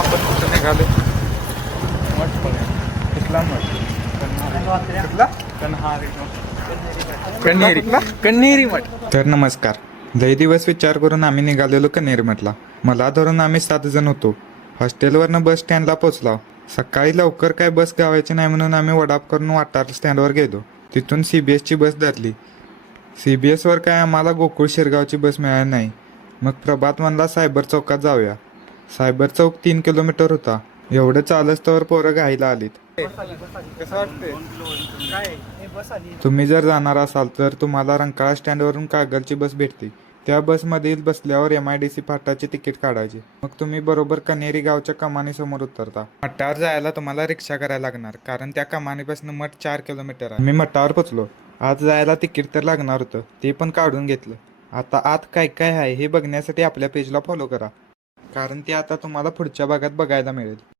आपण कुठं निघाले मठ बघा इथला मठ कन्हेरी मठ. तर नमस्कार. लय दिवस विचार करून आम्ही निघालेलो कन्हेरी मठला. मला धरून आम्ही 7 जण होतो. हॉस्टेलवरनं बस स्टँडला पोचलो. सकाळी लवकर काय बस गावायची नाही म्हणून आम्ही वडाप करून वाटार स्टँडवर गेलो. तिथून CBSची बस धरली. CBSवर काय आम्हाला गोकुळ शिरगावची बस मिळाली नाही. मग प्रभात म्हणला सायबर चौकात जाऊया. सायबर चौक 3 किलोमीटर होता. एवढं चालच तर पोरं घाईला आलीत. कसं वाटतंय? तुम्ही जर जाणार असाल तर तुम्हाला रंकाळा स्टँडवरून कागलची बस भेटते. त्या बसमधील बसल्यावर MIDC फाटाचे तिकीट काढायचे. मग तुम्ही बरोबर कन्हेरी गावच्या कमानीसमोर उतरता. मठावर जायला तुम्हाला रिक्षा करायला लागणार, कारण त्या कमानीपासून मठ 4 किलोमीटर आहे. मी मठावर पोचलो. आत जायला तिकीट तर लागणार होतं, ते पण काढून घेतलं. आता आत काय काय आहे हे बघण्यासाठी आपल्या पेजला फॉलो करा, कारण ते आता तुम्हाला पुढच्या भागात बघायला मिळेल.